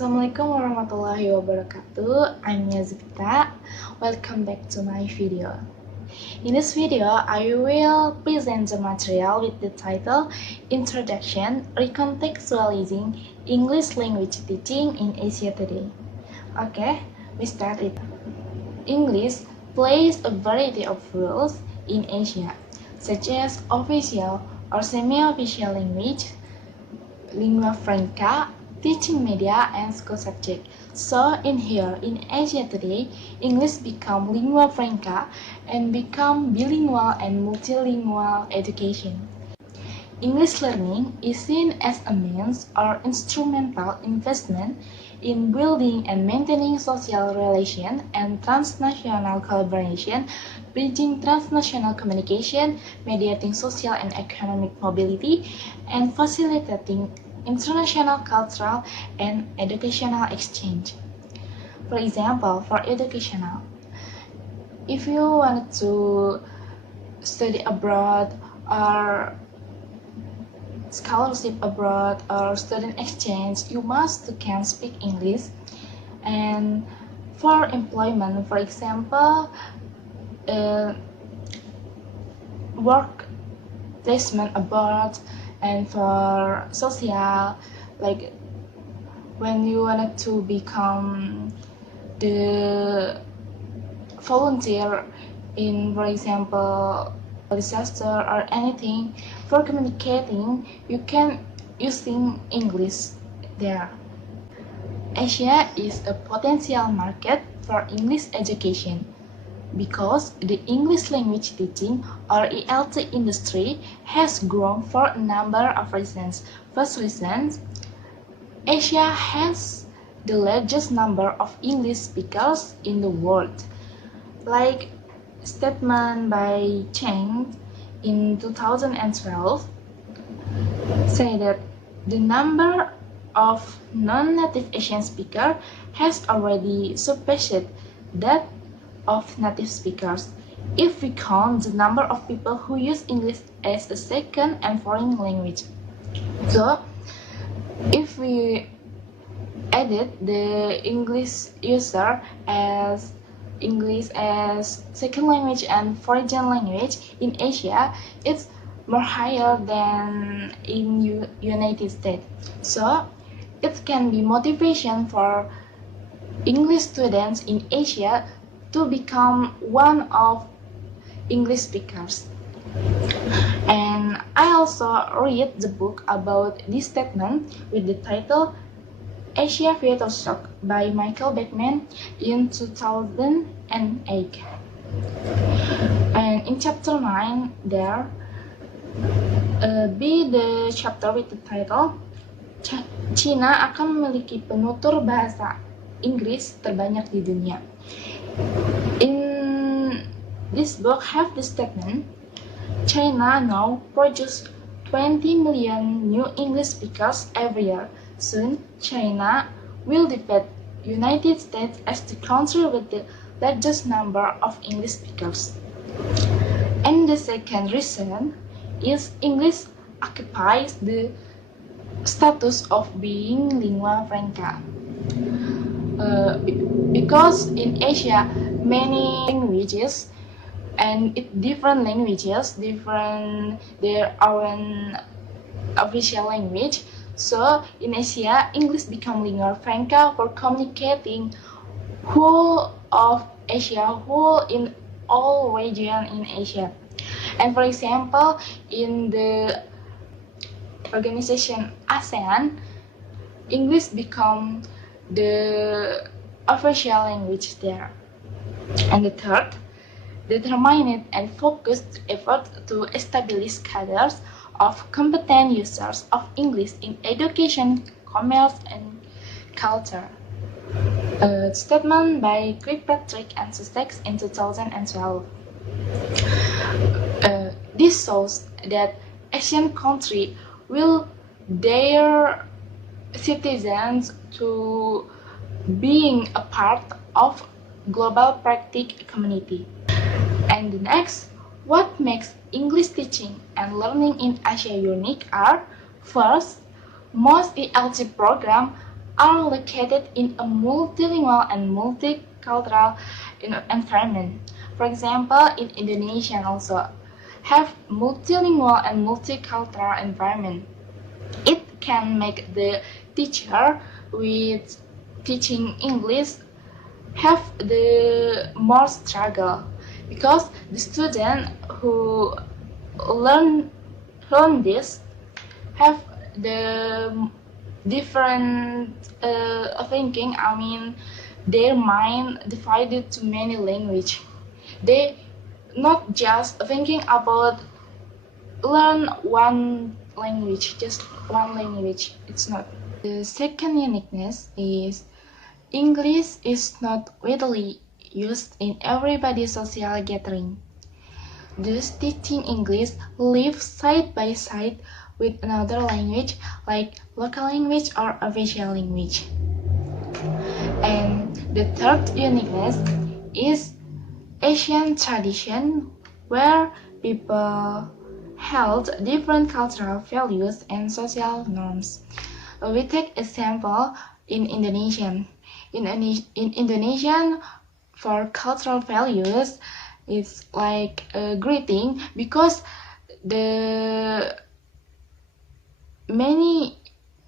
Assalamualaikum warahmatullahi wabarakatuh. I'm Nia Zupita. Welcome back to my video. In this video, I will present the material with the title Introduction, Re-contextualizing English Language Teaching in Asia Today. Okay, we start it. English plays a variety of roles in Asia, such as official or semi-official language, lingua franca, teaching media, and school subject. So in Asia today, English become lingua franca and become bilingual and multilingual education. English learning is seen as a means or instrumental investment in building and maintaining social relations and transnational collaboration, bridging transnational communication, mediating social and economic mobility, and facilitating international cultural and educational exchange. For example, for educational, if you want to study abroad or scholarship abroad or student exchange, you can speak English. And for employment, for example, work placement abroad, and for social, like when you wanted to become the volunteer in, for example, disaster or anything, for communicating, you can using English there. Asia is a potential market for English education because the English language teaching or ELT industry has grown for a number of reasons. First reason, Asia has the largest number of English speakers in the world. Like statement by Cheng in 2012 say that the number of non-native Asian speakers has already surpassed that of native speakers. If we count the number of people who use English as a second and foreign language. So, if we added the English user as English as second language and foreign language in Asia, it's more higher than in United States. So, it can be motivation for English students in Asia to become one of English speakers. And I also read the book about this statement with the title Asia Future Shock by Michael Beckman in 2008. And in chapter 9 there be the chapter with the title China akan memiliki penutur bahasa Inggris terbanyak di dunia. In this book have the statement, China now produces 20 million new English speakers every year. Soon, China will defeat United States as the country with the largest number of English speakers. And the second reason is English occupies the status of being lingua franca. Because in Asia, many languages and different languages, their own official language. So in Asia, English become lingua franca for communicating whole of Asia, whole in all region in Asia. And for example, in the organization ASEAN, English become the official language there. And the third, determined and focused effort to establish cadres of competent users of English in education, commerce, and culture. A statement by Kirkpatrick and Sussex in 2012. This shows that Asian countries will dare citizens to being a part of global practice community. And the next, what makes English teaching and learning in Asia unique are, first, most ELT programs are located in a multilingual and multicultural environment. For example, in Indonesia also have multilingual and multicultural environment. It can make the teacher with teaching English have the more struggle, because the student who learn this have the different thinking. I mean, their mind divided to many language. They not just thinking about learn one language, just one language. It's not. The second uniqueness is English is not widely used in everybody's social gathering. Thus, teaching English lives side by side with another language like local language or official language. And the third uniqueness is Asian tradition, where people held different cultural values and social norms. We take example in Indonesian. In Indonesian, for cultural values, it's like a greeting, because the many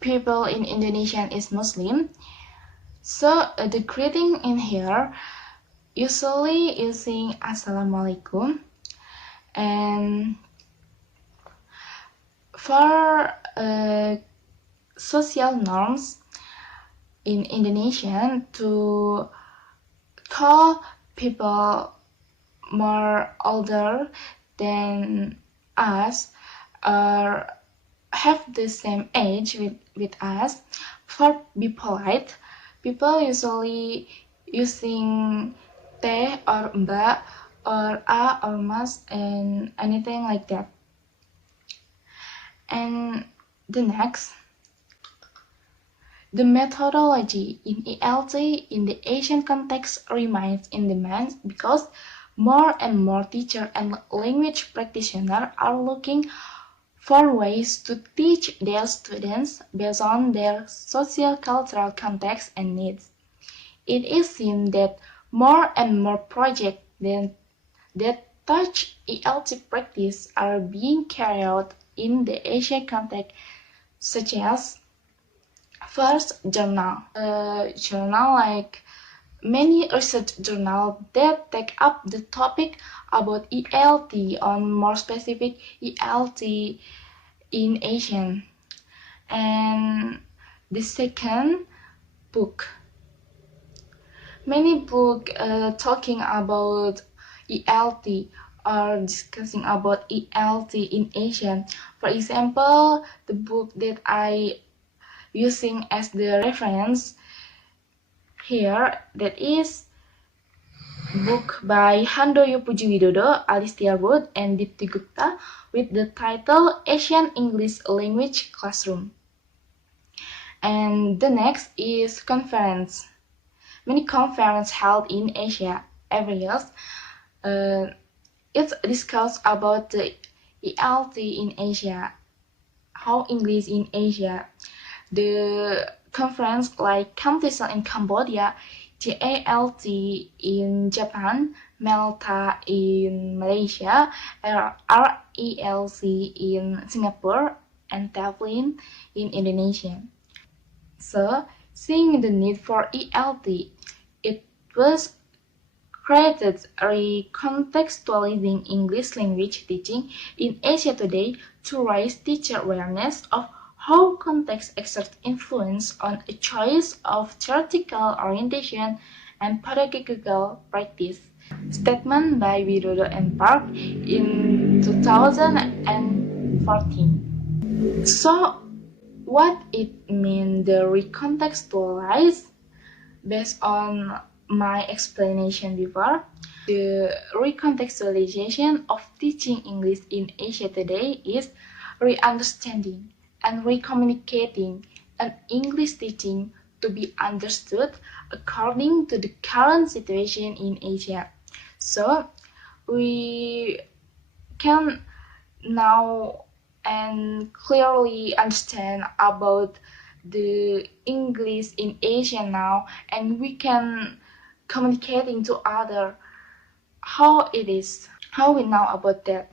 people in Indonesia is Muslim. So the greeting in here usually using Assalamualaikum. And for social norms in Indonesian, to call people more older than us or have the same age with us, for be polite, people usually using teh or mbak or a or mas and anything like that. And the next, the methodology in ELT in the Asian context remains in demand, because more and more teachers and language practitioners are looking for ways to teach their students based on their socio-cultural context and needs. It is seen that more and more projects that touch ELT practice are being carried out in the Asian context, such as first, journal. Journal like many research journals that take up the topic about ELT on more specific ELT in Asian. And the second, book. Many books talking about ELT or discussing about ELT in Asian. For example, the book that I using as the reference here, that is book by Handoyo Puji Widodo, Alistair Wood, and Deepti Gupta, with the title Asian English Language Classroom. And the next is conference. Many conferences held in Asia every year. It's discussed about the ELT in Asia, how English in Asia. The conference like TESOL in Cambodia, JALT in Japan, MELTA in Malaysia, RELC in Singapore, and TEFLIN in Indonesia. So, seeing the need for ELT, it was created Re-contextualizing English language teaching in Asia today to raise teacher awareness of how context exerts influence on a choice of theoretical orientation and pedagogical practice. Statement by Widodo and Park in 2014. So, what it means the recontextualize? Based on my explanation before, the recontextualization of teaching English in Asia today is re-understanding and re-communicating an English teaching to be understood according to the current situation in Asia. So, we can now and clearly understand about the English in Asia now, and we can communicating to other how it is, how we know about that.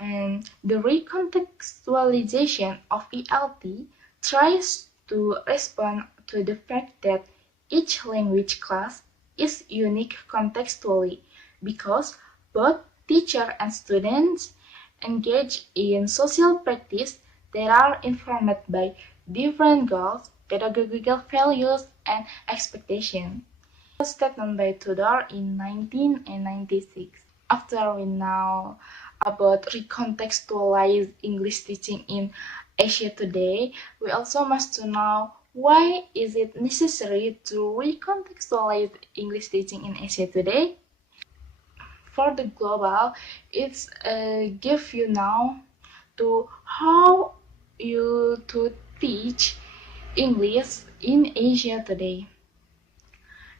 And the recontextualization of ELT tries to respond to the fact that each language class is unique contextually because both teacher and students engage in social practice that are informed by different goals, pedagogical values, and expectations. A statement by Tudor in 1996. After we know about recontextualize English teaching in Asia today, we also must to know why is it necessary to recontextualize English teaching in Asia today. For the global, it's give you now to how you to teach English in Asia today,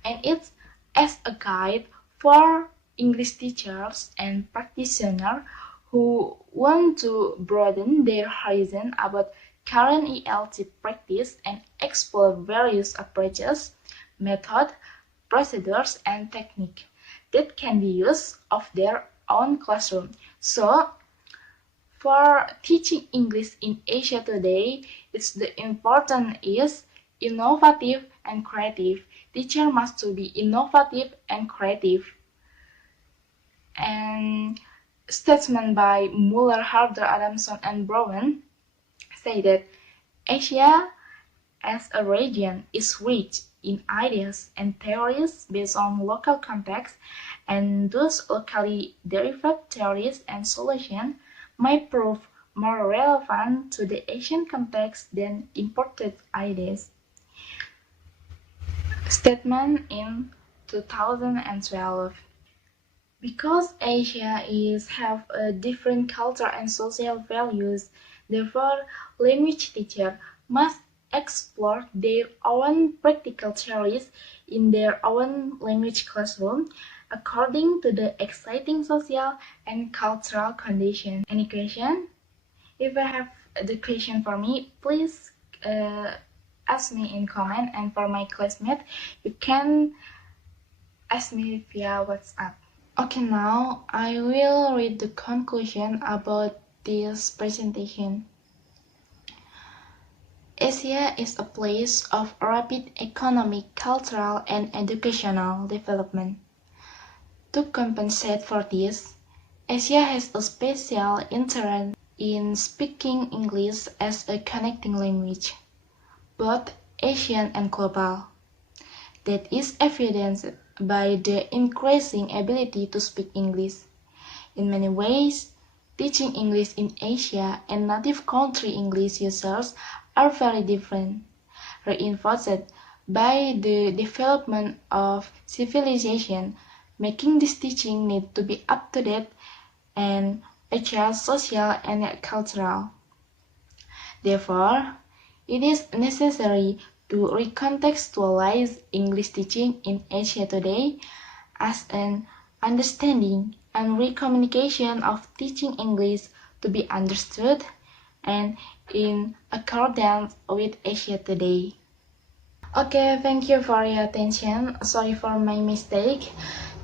and it's as a guide for English teachers and practitioners who want to broaden their horizon about current ELT practice and explore various approaches, methods, procedures, and techniques that can be used of their own classroom. So, for teaching English in Asia today, it's the important is innovative and creative. Teacher must to be innovative and creative. And statement by Muller, Harder, Adamson, and Brown say that Asia as a region is rich in ideas and theories based on local context, and those locally derived theories and solutions might prove more relevant to the Asian context than imported ideas. Statement in 2012. Because Asia have a different culture and social values, therefore language teachers must explore their own practical theories in their own language classroom according to the exciting social and cultural conditions. Any question? If you have the question for me, please ask me in comment, and for my classmate, you can ask me via WhatsApp. Okay, now I will read the conclusion about this presentation. Asia is a place of rapid economic, cultural, and educational development. To compensate for this, Asia has a special interest in speaking English as a connecting language, both Asian and global. That is evidenced by the increasing ability to speak English. In many ways, teaching English in Asia and native country English users are very different, reinforced by the development of civilization, making this teaching need to be up to date and adjust social and cultural. Therefore, it is necessary to recontextualize English teaching in Asia today as an understanding and recommunication of teaching English to be understood and in accordance with Asia today. Okay, thank you for your attention. Sorry for my mistake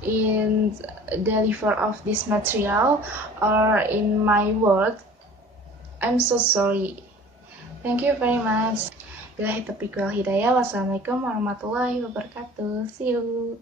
in deliver of this material or in my word. I'm so sorry. Thank you very much. Billahi taufiq wal hidayah. Wassalamualaikum warahmatullahi wabarakatuh. See you.